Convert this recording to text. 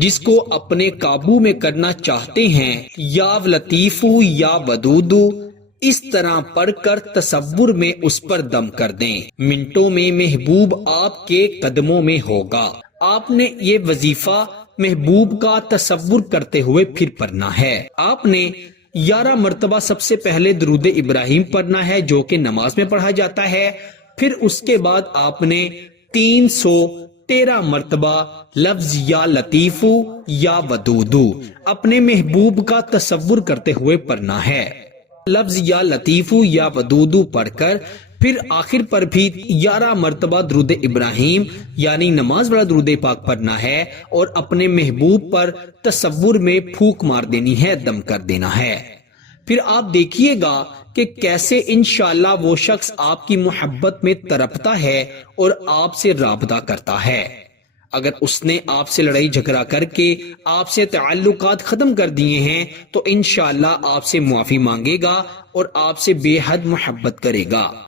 جس کو اپنے قابو میں کرنا چاہتے ہیں، یا لطیف یا ودود، اس طرح پڑھ کر تصور میں اس پر دم کر دیں۔ منٹوں میں محبوب آپ کے قدموں میں ہوگا۔ آپ نے یہ وظیفہ محبوب کا تصور کرتے ہوئے پھر پڑھنا ہے۔ آپ نے 11 مرتبہ سب سے پہلے درود ابراہیم پڑھنا ہے جو کہ نماز میں پڑھا جاتا ہے، پھر اس کے بعد آپ نے 313 مرتبہ لفظ یا لطیف یا ودود اپنے محبوب کا تصور کرتے ہوئے پڑھنا ہے۔ لفظ یا لطیف یا ودود پڑھ کر پھر آخر پر بھی 11 مرتبہ درود ابراہیم یعنی نماز والا درود پاک پڑھنا ہے اور اپنے محبوب پر تصور میں پھونک مار دینی ہے، دم کر دینا ہے۔ پھر آپ دیکھیے گا کہ کیسے انشاءاللہ وہ شخص آپ کی محبت میں تڑپتا ہے اور آپ سے رابطہ کرتا ہے۔ اگر اس نے آپ سے لڑائی جھگڑا کر کے آپ سے تعلقات ختم کر دیے ہیں تو انشاءاللہ آپ سے معافی مانگے گا اور آپ سے بے حد محبت کرے گا۔